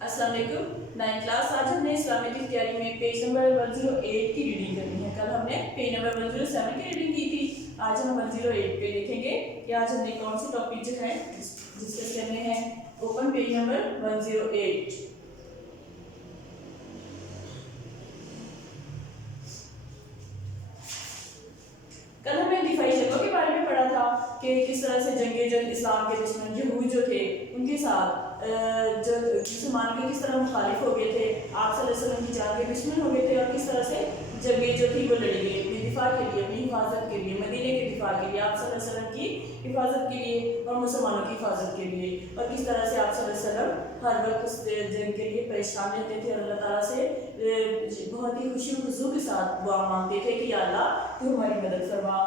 अस्सलाम वालेकुम। 9th class. आज हमने इस्लामिक तैयारी में पेज नंबर 108 की रीडिंग करनी है। कल हमने पेज नंबर 107 की रीडिंग की थी। आज हम 108 पे देखेंगे कि आज हमने कौन से टॉपिक जो है डिस्कस करने हैं। Open page number 108। कल हमने दिफाई जंगों के बारे में पढ़ा था कि किस तरह से जंग इस्लाम के दुश्मन यहूद जो थे उनके साथ जो मुसलमान के किस तरह मुखालिफ हो गए थे, आप सल्लल्लाहु अलैहि वसल्लम की जान के दुश्मन हो गए थे और किस तरह से जंगें जो थी वो लड़ी गई अपनी दिफा के लिए, अपनी हिफाजत के लिए, मदीने के दिफा के लिए, आप सल्लल्लाहु अलैहि वसल्लम की हिफाजत के लिए और मुसलमानों की हिफाजत के लिए। और किस तरह से आप सल्लल्लाहु अलैहि वसल्लम हर वक्त उस जंग के लिए परेशान रहते थे और अल्लाह ताला से बहुत ही खुशी खुशू के साथ दुआ मांगते थे कि या अल्लाह तू हमारी मदद फरमा।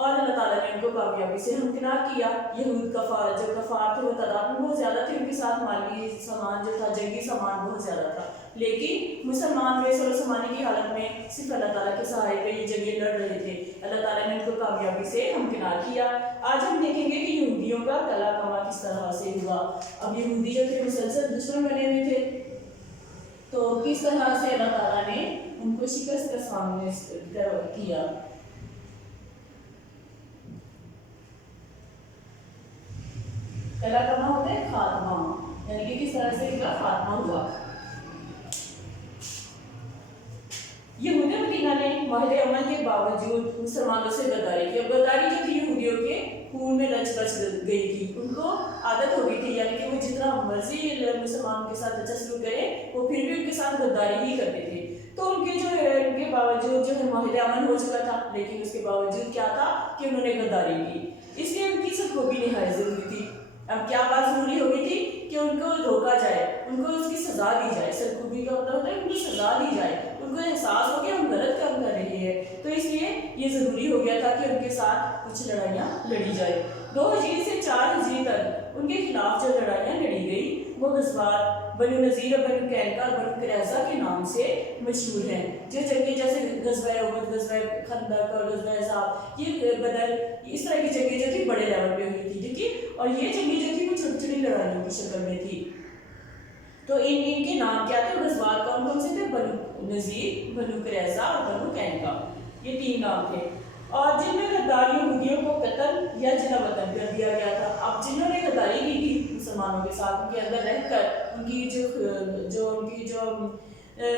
और अल्लाह ताला ने उनको कामयाबी से हमकिनार किया। यहूद जो कफार थे वो तादाद में बहुत ज़्यादा थे, उनके साथ माली सामान जो था, जंगी सामान बहुत ज़्यादा था, लेकिन मुसलमान वे सोलह समाने की हालत में सिर्फ अल्लाह ताला के सहारे पे ये जंगें लड़ रहे थे। अल्लाह ताला ने उनको कामयाबी से हमकिनार किया। आज हम देखेंगे कि यहूदियों का कला कमा किस तरह से हुआ। अब यहूदी जो थे मुसलसल दुश्मन बने हुए थे, तो किस तरह से अल्लाह ताला ने उनको शिकस्त का सामना किया। कला कमा होता है खात्मा, यानी कि किस तरह से इनका खात्मा हुआ। यहूदी मदीना ने माहिर अमल के बावजूद मुसलमानों से गद्दारी की। अब गद्दारी जो थी यहूदियों के खून में रच गई थी, उनको आदत हो गई थी, यानी कि वो जितना मर्जी मुसलमानों के साथ अच्छा सलूक करें वो फिर भी उनके साथ गद्दारी ही करते थे। तो उनके बावजूद जो है माहिर अमल हो चुका था, लेकिन उसके बावजूद क्या था कि उन्होंने गद्दारी की, इसलिए उनकी सरखोबी निहायत जरूरी थी। अब क्या बात जरूरी हो गई थी कि उनको रोका जाए, उनको उसकी सजा दी जाए। सरखुबी का मतलब होता है उनकी सजा दी जाए, उनको एहसास हो गया हम गलत काम कर रहे हैं, तो इसलिए ये ज़रूरी हो गया था कि उनके साथ कुछ लड़ाइयाँ लड़ी जाए। 2 हिजरी से 4 हिजरी तक उनके खिलाफ जो लड़ाइयाँ लड़ी गई वो गज़वात बनु नज़ीर और बनु कैनका और बनु कुरैज़ा के नाम से मशहूर हैं। जो जंगें जैसे ग़ज़वा उहद, ग़ज़वा खंदक और ग़ज़वा अहज़ाब, ये बदर, इस तरह की जंगें जो थी बड़े लेवल पे हुई थी, ठीक है। और ये जंगें जो थी वो छोटी छोटी लड़ाइयों की शक्ल में थी। तो इनके नाम क्या थे गज़वात, कौन कौन से थे? बनु नज़ीर, बनु कुरैज़ा और बनु कैनका, ये 3 नाम थे। और जिनमें गद्दार यहूदियों को कत्ल या जिना वतन कर दिया गया था। अब जिन्होंने गद्दारी की थी मुसलमानों के साथ, उनके अंदर रहकर उनकी जो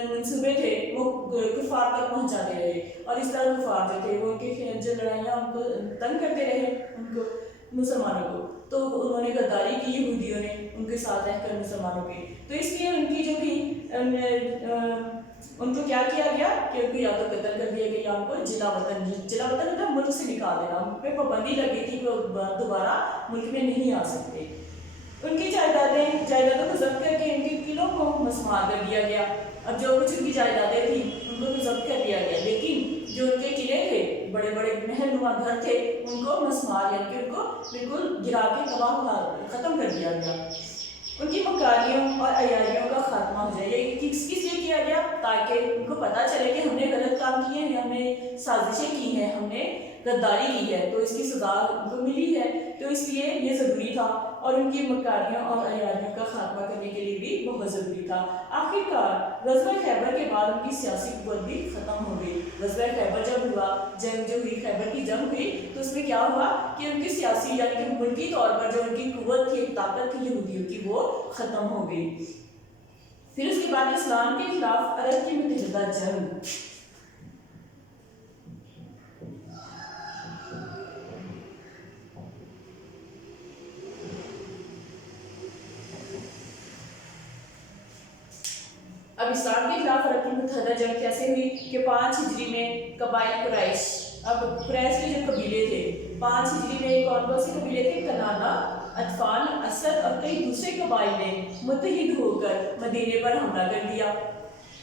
मंसूबे थे वो कुफार तक पहुंचाते रहे, और इस तरह कुफार जो थे वो उनके जो लड़ाइयाँ उनको तंग करते रहे, उनको मुसलमानों को, तो उन्होंने गद्दारी की यहूदियों ने उनके साथ रहकर मुसलमानों के। तो इसलिए उनकी जो थी उनको क्या किया गया कि उनको या तो कत्ल कर दिया गया या उनको जिला वतन मतलब मुल्क से निकाल देना, उन पर पाबंदी लगी थी कि वो दोबारा मुल्क में नहीं आ सकते। उनकी जायदादों को जब्त करके उनके किलों को मस्मार कर दिया गया। अब जो कुछ उनकी जायदादें थी उनको तो जब्त कर दिया गया, लेकिन जो उनके किले थे, बड़े बड़े महलनुमा घर थे, उनको मस्मार यानी कि उनको बिल्कुल गिरा के तबाह खत्म कर दिया गया। उनकी मकारियों और अयारियों का खात्मा हो जाए। ये किस लिए किया गया? ताकि उनको पता चले कि हमने गलत काम किए हैं, हमने साजिशें की हैं, हमने गद्दारी की है, तो इसकी सजा उनको मिली है, तो इसलिए ये ज़रूरी था। और उनकी मकारियों और अयारियों का खात्मा करने के लिए भी बहुत ज़रूरी था। आखिरकार ग़ज़वा खैबर के बाद उनकी सियासी कुव्वत भी ख़त्म हो गई। ग़ज़वा खैबर जब हुआ, जंग जो हुई, खैबर की जंग हुई, तो उसमें क्या हुआ कि उनकी सियासी यानी कि मुल्की तौर पर जो उनकी कुव्वत थी, ताकत थी यहूदियों की, वो ख़त्म हो गई। फिर उसके बाद इस्लाम के खिलाफ अरब की मुतहदा जंग। अब इस्लाम के खिलाफ अरब की मुतहदा जंग कैसे हुई कि 5 हिजरी में कबाइल कुरैश, अब कुरैश के जो कबीले थे 5 हिजरी में कौन कौन से कबीले थे? कनाना, अतफाल, असद और कई दूसरे कबाइल ने मुत्तहिद होकर मदीने पर हमला कर दिया,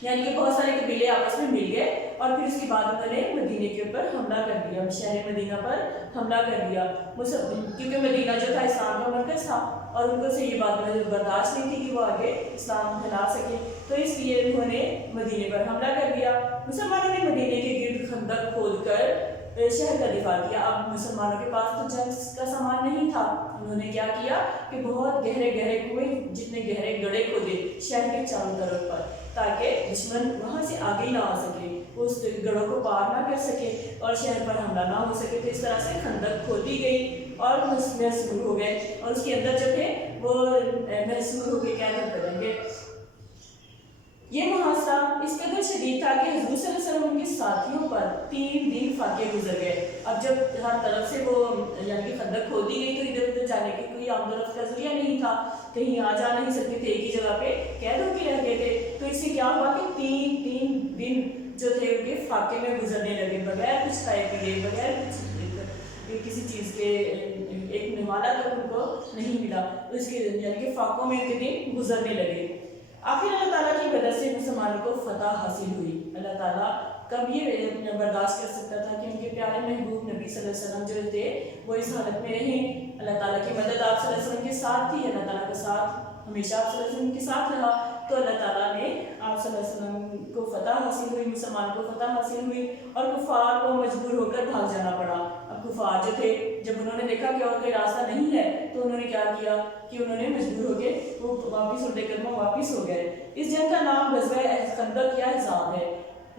यानी कि बहुत सारे कबीले आपस में मिल गए और फिर उसके बाद उन्होंने मदीने के ऊपर हमला कर दिया, शहर मदीना पर हमला कर दिया। क्योंकि मदीना जो था इस्लाम का मरकज़ था और उनको से ये बात बर्दाश्त नहीं थी कि वो आगे इस्लाम फैला सके, तो इसलिए उन्होंने मदीने पर हमला कर दिया। मुसलमानों ने मदीने के गिर्द खंदक खोदकर शहर का दिफा किया। अब मुसलमानों के पास तो जंग का सामान नहीं था, उन्होंने क्या किया कि बहुत गहरे गहरे कुएं, जितने गहरे गड्ढे खोदे शहर के चारों तरफ पर, ताकि दुश्मन वहाँ से आगे ना आ सके, उस गढ़ों को पार ना कर सके और शहर पर हमला ना हो सके। तो इस तरह से खंदक खोदी गई और महसूर हो गए, और उसके अंदर जो थे वो महसूर हो गए क्या करेंगे। ये मुहासरा इस कदर शदीद था कि हुजूर सल्लल्लाहु अलैहि वसल्लम उनके साथियों पर 3 दिन फाके गुजर गए। अब जब हर तरफ से वो यानी कि खंदक खोदी गई तो इधर उधर जाने की कोई आमदरफ्त का जरिया नहीं था, कहीं आ जा नहीं सकते थे, एक ही जगह पे कैद होकर रह गए थे। तो इससे क्या हुआ कि 3 दिन जो थे उनके फाके में गुजरने लगे, बगैर कुछ खाए पिए, बगैर कुछ किसी चीज़ के एक निवाला तक उनको नहीं मिला। तो इसके यानी कि फाकों में इतने दिन गुजरने लगे। आखिर अल्लाह ताला की मदद से मुसलमानों को फतह हासिल हुई। अल्लाह ताला कब ये बर्दाश्त कर सकता था कि उनके प्यारे महबूब नबी सल्लल्लाहु अलैहि वसल्लम जो थे वो इस हालत में रहे। अल्लाह ताला की मदद आप सल्लल्लाहु अलैहि वसल्लम के साथ थी, अल्लाह ताला का साथ हमेशा आप सल्लल्लाहु अलैहि वसल्लम के साथ रहा। तो अल्लाह ताला ने आप सल्लल्लाहु अलैहि वसल्लम को फतह हासिल हुई, मुसलमानों को फतह हासिल हुई और कुफार को मजबूर होकर भाग जाना पड़ा। अब कुफार जो थे जब उन्होंने देखा कि और कोई रास्ता नहीं है तो उन्होंने क्या किया कि उन्होंने मजबूर हो गए वो वापिस उल्टे कदमों वापिस हो गए। इस जंग का नाम ग़ज़वा खंदक या अहज़ाब है,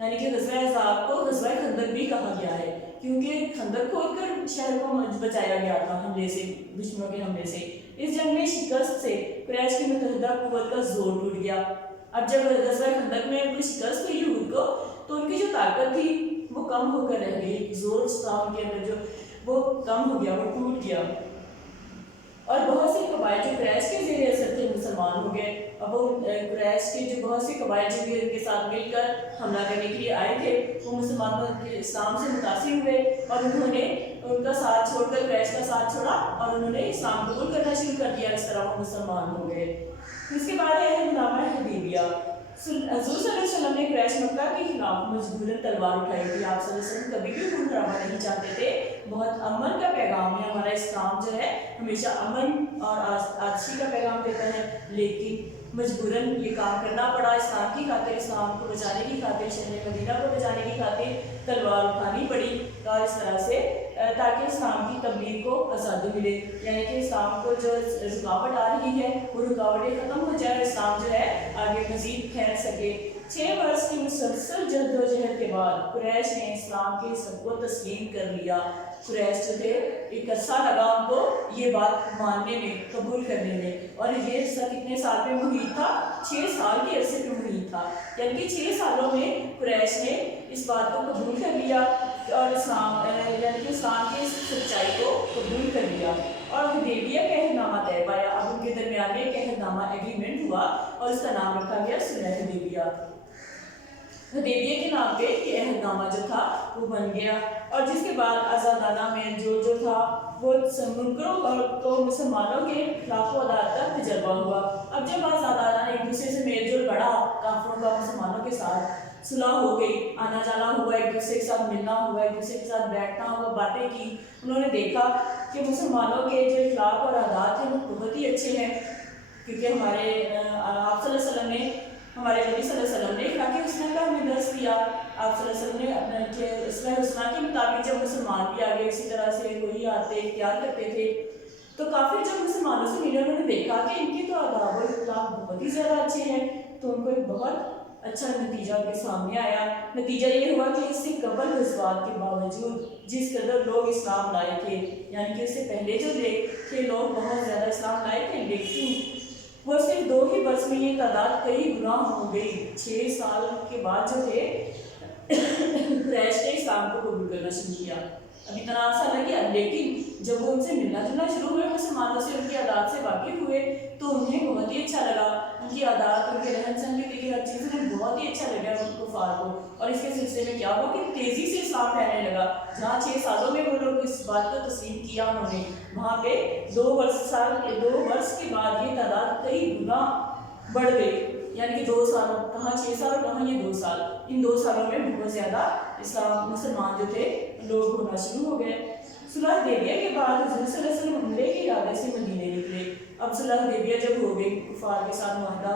यानी कि ग़ज़वा अहज़ाब को ग़ज़वा खंदक भी कहा गया है, क्योंकि खंदक खोदकर शहर को बचाया गया था हमले से, दुश्मनों के हमले से। इस जंग में शिकस्त से कुरैश की मुतहदा कुव्वत का जोर टूट गया। अब जब ग़ज़वा खंदक में उनको शिकस्त हुई यहूद को, तो उनकी जो ताकत थी वो कम होकर रह गई, जोर था उनके अंदर जो वो कम हो गया, वो टूट गया। और बहुत से कबाइल जो कुरैश के ज़ेरे असर थे मुसलमान हो गए। अब वो कुरैश के जो बहुत से कबाइल जो भी उनके साथ मिलकर हमला करने के लिए आए थे वो मुसलमानों के इस्लाम से मुतासिर हुए और उन्होंने उनका साथ छोड़कर कुरैश का साथ छोड़ा और उन्होंने इस्लाम कबूल करना शुरू कर दिया। इस तरह वो मुसलमान हो गए। इसके बाद अहदनामा हदीबिया। हुज़ूर सल्लल्लाहु अलैहि वसल्लम ने कुरैश मक्का के खिलाफ मजबूरन तलवार उठाई थी। आप सल्लल्लाहु अलैहि वसल्लम कभी भी खून खराबा नहीं चाहते थे। बहुत अमन का पैगाम है हमारा इस्लाम जो है, हमेशा अमन और आदशी का पैगाम देता है, लेकिन मजबूरन ये काम करना पड़ा इस्लाम की खातिर, इस्लाम को बचाने की खातिर, शहर मदीना को बचाने की खातिर तलवार उठानी पड़ी। और इस तरह से ताकि इस्लाम की तबलीग को आज़ादी मिले, यानी कि इस्लाम को जो रुकावट आ रही है वो रुकावटें ख़त्म हो जाए, इस्लाम जो है आगे मज़ीद फैल सके। 6 वर्ष की मुसलसल जद्दोजहद के बाद कुरैश ने इस्लाम के सबको तस्लीम कर लिया। कुरैश जो थे एक अरसा लगा उनको ये बात मानने में, कबूल करने में, और ये अरसा कितने साल पे मुहीत था? 6 साल के अरसे पे मुहीत था, यानी कि 6 सालों में कुरैश ने इस बात को कबूल कर लिया और इस्लाम यानी कि इस्लाम की इस सच्चाई को कबूल कर लिया और हुदैबिया का अहदनामा तय पाया। अब उनके दरमियान में एक अहदनामा एग्रीमेंट हुआ और उसका नाम रखा गया सुलह हुदैबिया। हुदैबिया के नाम पे ये अहदनामा जो था वो बन गया और जिसके बाद आज़ादाना में जो था वो मुनकरों और तो मुसलमानों के खिलाफ अदालत का तजर्बा हुआ। अब जब आज़ादाना एक दूसरे से मेल जोल बढ़ा, काफिरों का मुसलमानों के साथ सुलह हो गई, आना जाना हुआ, एक दूसरे के साथ मिलना हुआ, एक दूसरे के साथ बैठना हुआ, बातें की, उन्होंने देखा कि मुसलमानों के जो इखलाक और आदात हैं वो बहुत ही अच्छे हैं, क्योंकि हमारे आप सल्लल्लाहु अलैहि वसल्लम ने, हमारे नबी सल्लल्लाहु अलैहि वसल्लम ने इखलाक़ हुस्न का हमें दर्स दिया। आप सल्लल्लाहु अलैहि वसल्लम ने अपने इस्लाह हुस्ना के मुताबिक जब मुसलमान भी आगे इसी तरह से वही आते इख्तियार करते थे, तो काफ़ी जब मुसलमानों से मिले उन्होंने देखा कि इनके तो आदाब और इखलाक बहुत ही ज़्यादा अच्छे हैं, तो उनको एक बहुत अच्छा नतीजा उनके सामने आया। नतीजा ये हुआ कि इससे कबल गज़वात के बावजूद जिस कदर लोग इस्लाम लाए थे, यानी कि इससे पहले जो थे लोग बहुत ज़्यादा इस्लाम लाए थे, लेकिन वो सिर्फ 2 ही वर्ष में ये तादाद कई गुना हो गई। 6 साल के बाद जो थे कुरैश ने इस्लाम को कबूल करना शुरू किया। अब इतना आसान है कि लेकिन जब वो उनसे मिलना जुलना शुरू हुए, मुसलमानों से, उनकी आदात से वाकिफ हुए, तो उन्हें बहुत ही अच्छा लगा। उनकी आदात, उनके रहन सहन भी देखी, हर चीज़ उन्हें बहुत ही अच्छा लगा उनको कुफार को। और इसके सिलसिले में क्या हुआ कि तेज़ी से इस्लाम फैलने लगा। जहाँ 6 सालों में वो लोग इस बात को तस्लीम किया उन्होंने, वहाँ पे 2 वर्ष के बाद ये तादाद कई गुना बढ़ गई, यानी कि 2 साल, कहाँ 6 साल, कहाँ ये 2 साल, इन 2 सालों में बहुत ज़्यादा इस्लाम मुसलमान जो थे लोग होना शुरू हो गए। सुलह हुदैबिया के बाद हुज़ूर सल्लल्लाहु अलैहि वसल्लम उम्रे के इरादे से मदीने निकले। अब सुलह हुदैबिया जब हो गई, कुफार के साथ मुआहदा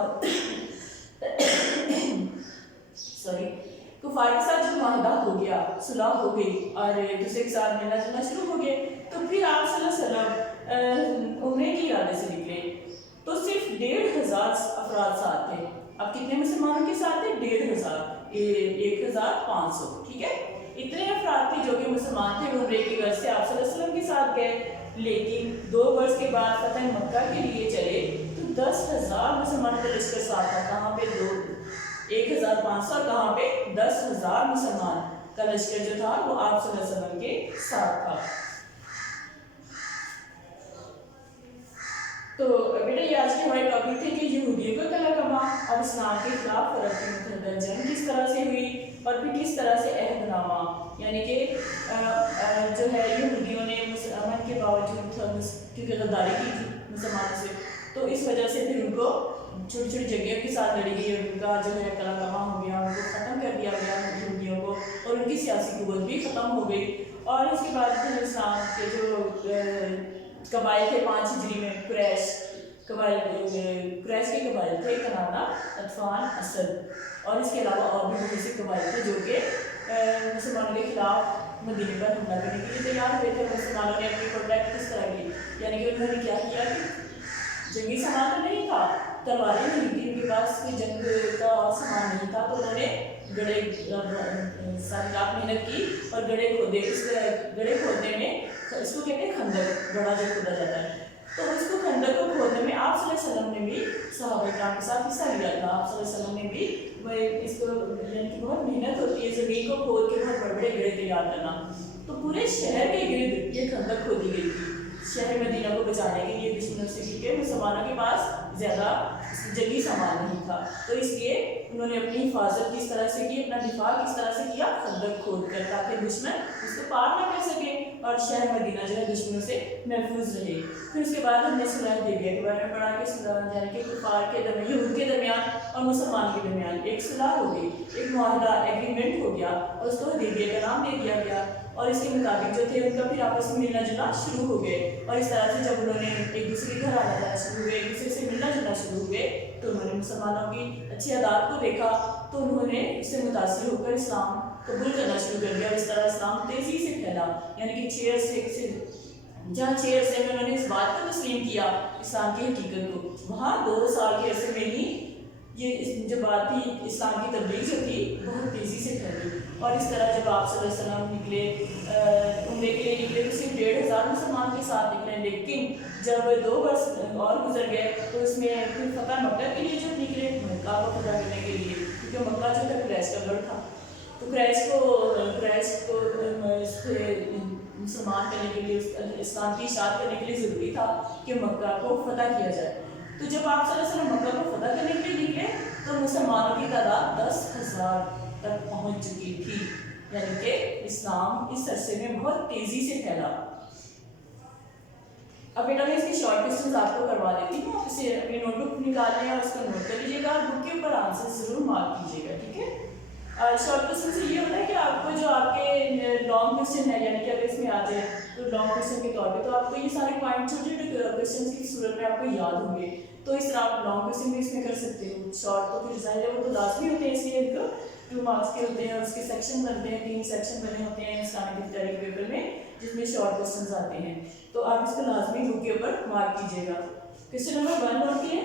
कुफार के साथ जब मुआहदा हो गया, सुलह हो गई और एक दूसरे के साथ मिलना जुलना शुरू हो गए, तो फिर आप सल्लल्लाहु अलैहि वसल्लम उम्रे के इरादे से निकले। तो सिर्फ 1500 अफराद साथ थे। अब कितने मुसलमानों के साथ थे? 1500, 1500, ठीक है। इतने अफराद थे जो कि मुसलमान थे, वो उम्रे की गर्ज से आप सल्लल्लाहु अलैहि वसल्लम के साथ गए। लेकिन 2 वर्ष के बाद फतह मक्का के लिए चले तो 10,000 मुसलमानों का लश्कर साथ था। कहाँ पे? 1500 और कहाँ पे? 10,000 मुसलमान का लश्कर जो था वो आप सल्लल्लाहु अलैहि वसल्लम के साथ था। तो बेटा ये आज के हमारे टॉपिक थे कि यहूदियों का कला कमा और इस्लाम के खिलाफ फर्क की मुतहदा जंग किस तरह से हुई और फिर किस तरह से अहदनामा, यानी कि जो है यहूदियों ने अमन के बावजूद क्योंकि गद्दारी की थी मुसलमानों से, तो इस वजह से फिर उनको छोटी छोटी जगहों के साथ लड़ी गई, उनका जो है कला कमा हो गया, उनको ख़त्म कर दिया गया यहूदियों को, और उनकी सियासी कुव्वत भी ख़त्म हो गई। और इसके बाद फिर इस्लाम के जो कबाइल थे 5 हिजरी में, कुरैश के कबाइल थे, कनाना, अतफान, असद, और इसके अलावा और भी बहुत से कबाइल थे जो कि मुसलमानों के खिलाफ मदीने पर हमला करने के लिए तैयार हुए थे। मुसलमानों ने अपनी प्रोटेक्ट किस तरह की, यानी कि उन्होंने क्या किया कि जंगी सामान तो नहीं था, तलवारें नहीं थी उनके पास, कोई जंग का और सामान नहीं था, तो उन्होंने गड़े सारी रात मेहनत की और गड़े खोदे। इस गड़े खोदने में इसको कहते हैं खंदक, गड़ा जो खोदा जाता है, तो उसको खंदक को खोदने में आप सल्लल्लाहु अलैहि वसल्लम ने भी सहाबा किराम के साथ हिस्सा लिया था। आप सल्लल्लाहु अलैहि वसल्लम ने भी इसको, यानी कि बहुत मेहनत होती है ज़मीन को खोद के बहुत बड़े बड़े गड़े तैयार करना, तो पूरे शहर के गिर्द ये खंदक खोदी गई थी शहर मदीना को बचाने के लिए दुश्मनों से, क्योंकि मुसलमानों के पास ज़्यादा जंगी सामान नहीं था, तो इसलिए उन्होंने अपनी हिफाजत किस तरह से की, अपना दिफा किस तरह से किया, खंदक खोद कर, ताकि दुश्मन उसको पार ना कर सके और शहर मदीना जो है दुश्मनों से महफूज रहे। फिर उसके बाद हमने सुलह हुदैबिया के बारे में पढ़ा कि सुलह यानी कि कुफार के दरमियान, यहूद के दरमियान और मुसलमान के दरमियान एक सुलह हो गई, एक मुआहदा एग्रीमेंट हो गया और उसको हुदैबिया का नाम दे दिया गया, और इसके मुताबिक जो थे उनका फिर आपस में मिलना जुलना शुरू हो गए, और इस तरह से जब उन्होंने एक दूसरे के घर आना जाना शुरू हुए, एक दूसरे से मिलना जुलना शुरू हुए, तो उन्होंने मुसलमानों की अच्छी आदत को देखा, तो उन्होंने इससे मुतासिर होकर इस्लाम कबूल करना शुरू कर दिया, और इस तरह इस्लाम तेज़ी से फैला। यानी कि 6 अरसे में उन्होंने इस बात को तस्लीम किया इस्लाम की हकीकत को, वहाँ 2 साल के अरसे में ही ये जो बात थी इस्लाम की तबलीग जो थी बहुत तेज़ी से फैली। और इस तरह जब आप सल्लल्लाहु अलैहि वसल्लम निकले उम्रे के लिए निकले तो सिर्फ 1500 मुसलमान के साथ निकले, लेकिन जब 2 वर्ष और गुजर गए तो इसमें फिर फतह मक्का के लिए जब निकले, मक्का को फतह करने के लिए, क्योंकि मक्का जो था कुरैश का गढ़ था, तो कुरैश को मुसलमान करने के लिए, इस्लाम की इशाअत करने के लिए ज़रूरी था कि मक्का को फतह किया जाए। तो जब आप सल्लल्लाहु अलैहि वसल्लम मक्का को फतह करने के लिए निकले तो मुसलमानों की तादाद 10,000 तक पहुंच चुकी थी, यानी कि इस्लाम इस अरसे में बहुत तेज़ी से फैला। अब बेटा मैं इसके शॉर्ट क्वेश्चंस आपको करवा देती हूँ, आप इसे अपनी नोटबुक निकाल लें और उसको नोट कर लीजिएगा और बुक के ऊपर आंसर ज़रूर मार्क कीजिएगा, ठीक है। शॉर्ट क्वेश्चन से ये होता है कि आपको जो आपके लॉन्ग क्वेश्चन है, यानी कि अगर इसमें आ जाए तो लॉन्ग क्वेश्चन के तौर पे, तो आपको ये सारे पॉइंट छोटे छोटे क्वेश्चन की सूरत में आपको याद होंगे, तो इस तरह आप लॉन्ग क्वेश्चन भी इसमें कर सकते हो। शॉर्ट तो फिर ज़ाहिर है वो तो लाजमी होते हैं, इसलिए इनको 2 मार्क्स के होते हैं और उसके सेक्शन बनते हैं, 3 सेक्शन बने होते हैं इस्लामिक तहरीक पेपर में, जिसमें शॉर्ट क्वेश्चन आते हैं, तो आप इसको लाजमी बुक के ऊपर मार्क कीजिएगा। क्वेश्चन नंबर 1 होती है,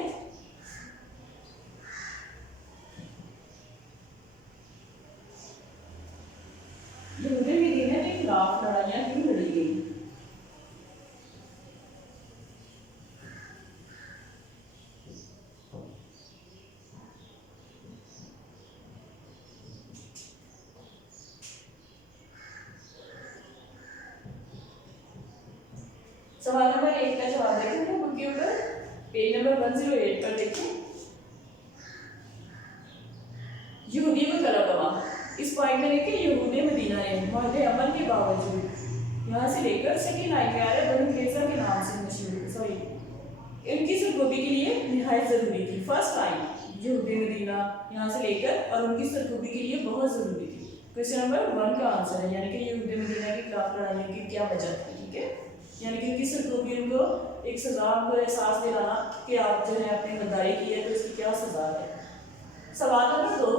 यहूदी मदीने के खिलाफ लड़ाइयाँ क्यों लड़ी गई? सवाल नंबर 1 का जवाब देखें बुक के ऊपर, पेज नंबर 108 पर देखें। यहूदियों को कला कमा, इस पॉइंट में देखिए यहूदी मदीना ने मुआहदे अमल के बावजूद यहाँ से लेकर सेकेंड लाइन में आ रहा है बनु क़ुरैज़ा के नाम से मशहूर, सॉरी इनकी सरगोबी के लिए निहायत ज़रूरी थी। फर्स्ट लाइन यहूदी मदीना यहाँ से लेकर और उनकी सरगोबी के लिए बहुत ज़रूरी थी। क्वेश्चन नंबर 1 का आंसर है, यानी कि यहूदी मदीना के खिलाफ लड़ाइयों की क्या वजह थी, ठीक है, यानी कि उनकी सरगोबी उनको एक सज़ा को एहसास दिलाना कि आप जो है अपनी गद्दारी की है तो इसकी क्या सज़ा है। सवाल नंबर 2,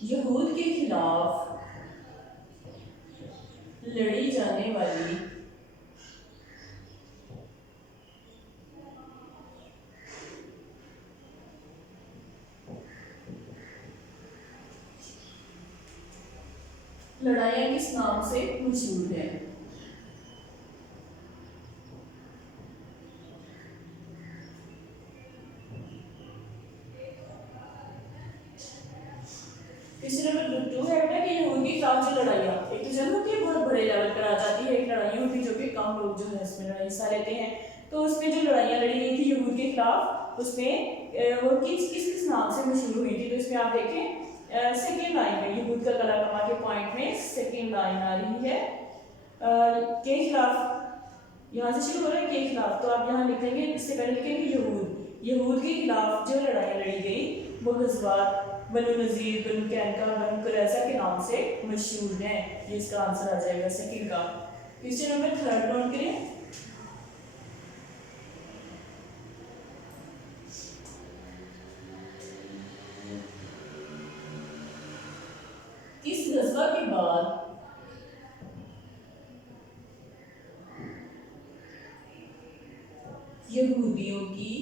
یہود کے خلاف لڑی جانے والی لڑائیاں کس نام سے مشہور ہیں؟ تیسرے نمبر 2 ہے بیٹا کہ یہود کے خلاف جو لڑائیاں ایک تو جنگ ہوتی ہے بہت بڑے لیول پر آ جاتی ہے، ایک لڑائی ہوتی ہے جو کہ کم لوگ جو ہے اس میں حصہ لیتے ہیں، تو اس میں جو لڑائیاں لڑی گئی تھی یہود کے خلاف اس میں وہ کس نام سے مشہور ہوئی تھی؟ تو اس میں آپ دیکھیں سیکنڈ لائن میں یہود کا کلا کما کے پوائنٹ میں سیکنڈ لائن آ رہی ہے کے خلاف، یہاں سے شروع ہو رہا ہے کے خلاف، تو آپ یہاں لکھیں گے اس سے پہلے لکھیں گے یہود کے خلاف جو لڑائیاں لڑی گئی وہ غزوات بنو نذیر، بنو قینقاع، بنو قریظہ کے نام سے مشہور ہیں۔ یہ اس کا آنسر آ جائے گا سیکنڈ کا۔ تیسرے نمبر 3 نوٹ کریں، کس غزوہ کے بعد یہودیوں کی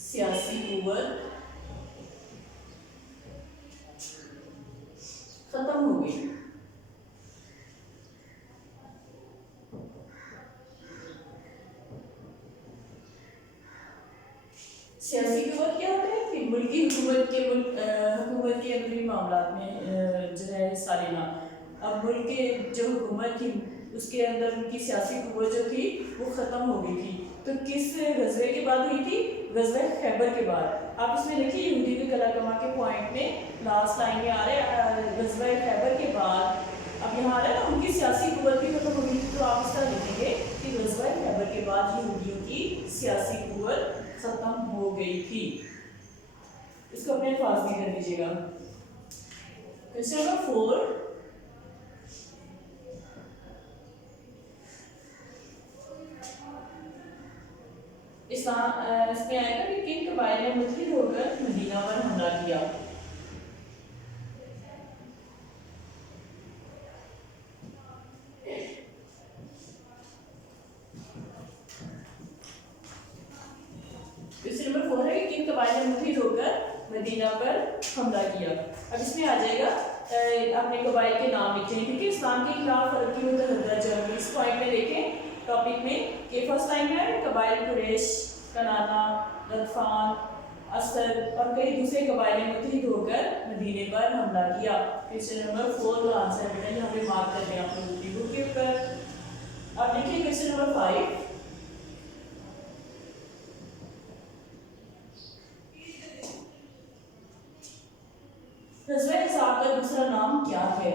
سیاسی قوت ختم ہو گئی؟ سیاسی قوت کیا ہوتا ہے کہ ملکی حکومت کے اندرونی معاملات میں جو ہے حصہ لینا۔ اب ملک کے جو حکومت تھی اس کے اندر ان کی سیاسی قوت جو تھی وہ ختم ہو گئی تھی، تو کس غزوے کے بعد ہوئی تھی؟ غزوہ خیبر کے بعد۔ آپ اس میں دیکھیے یہودی کے کلا کما کے پوائنٹ میں لاسٹ لائن میں آ رہے ہیں غزوہ خیبر کے بعد، اب یہاں آ رہا ہے نا ان کی سیاسی قوت بھی ختم ہو گئی تھی، تو آپ اس طرح لکھیں گے کہ غزوہ خیبر کے بعد یہودیوں کی سیاسی قوت ختم ہو گئی تھی۔ اس کو اپنے الفاظ میں کر دیجیے گا۔ کوسچن نمبر 4، اس میں آئے گا کہ کن قبائل نے متحد ہو کر مدینہ پر حملہ کیا؟ کوسچن نمبر 4 ہے کہ کن قبائل نے متحد ہو کر مدینہ پر حملہ کیا؟ اب اس میں آ جائے گا اپنے قبائل کے نام لکھیں، کیونکہ اسلام کے خلاف عرب کی متحدہ جنگ، اس پوائنٹ میں دیکھیں ٹاپک میں کہ فرسٹ لائن میں ہے قبائل قریش، کنانا، غطفان، اسد اور کئی دوسرے قبائل نے متحد ہو کر مدینے پر حملہ کیا۔ کوسچن نمبر 4 کا آنسر بیٹا یہاں پہ مارک کر دیں آپ لوگوں کی بک کے اوپر۔ اب دیکھیے کوسچن نمبر 5، غزوہ احزاب کا دوسرا نام کیا ہے؟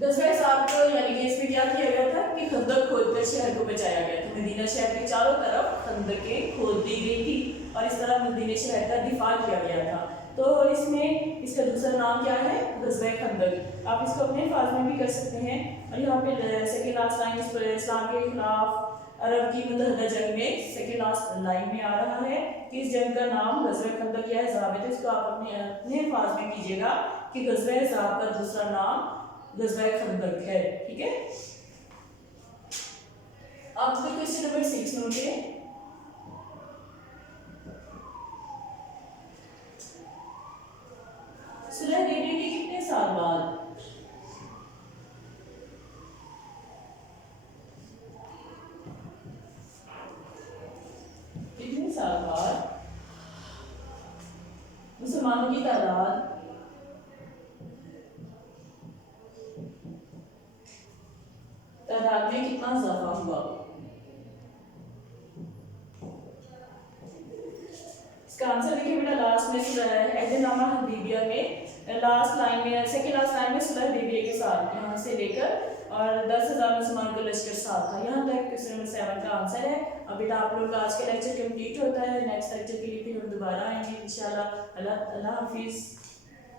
غزوہ احزاب کو یعنی کہ اس میں کیا کیا گیا تھا کہ خندق کھود کر شہر کو بچایا گیا تھا، مدینہ شہر کے چاروں طرف خندقیں کھود دی گئی تھی اور اس طرح مدینہ شہر کا دفاع کیا گیا تھا، تو اس میں اس کا دوسرا نام کیا ہے؟ غزوہ خندق۔ آپ اس کو اپنے الفاظ میں بھی کر سکتے ہیں، اور یہاں پہ سیکنڈ لاسٹ لائن اس پر اسلام کے خلاف عرب کی متحدہ جنگ میں سیکنڈ لاسٹ لائن میں آ رہا ہے کہ اس جنگ کا نام غزوہ خندق یا احزاب ہے، تو اس کو آپ اپنے الفاظ میں کیجیے گا کہ غزوہ احزاب کا دوسرا نام غزوہ خندق ہے، ٹھیک ہے؟ آپ کو کوسچن نمبر 6 نوٹ کریں، صلح حدیبیہ کے کتنے سال بعد مسلمانوں کی تعداد میں کتنا اضافہ ہوا؟ اس کا آنسر دیکھیے بیٹا لاسٹ میں عہد نامہ حدیبیہ میں لاسٹ لائن میں سیکنڈ لاسٹ لائن میں صلح حدیبیہ کے ساتھ یہاں سے لے کر اور 10,000 مسلمان کا لشکر ساتھ تھا، یہاں تک کوسچن نمبر 7 کا آنسر ہے۔ اب بیٹا آپ لوگ کا آج کا لیکچر کمپلیٹ ہوتا ہے، نیکسٹ لیکچر کے لیے پھر ہم دوبارہ آئیں گے انشاءاللہ۔ اللہ حافظ۔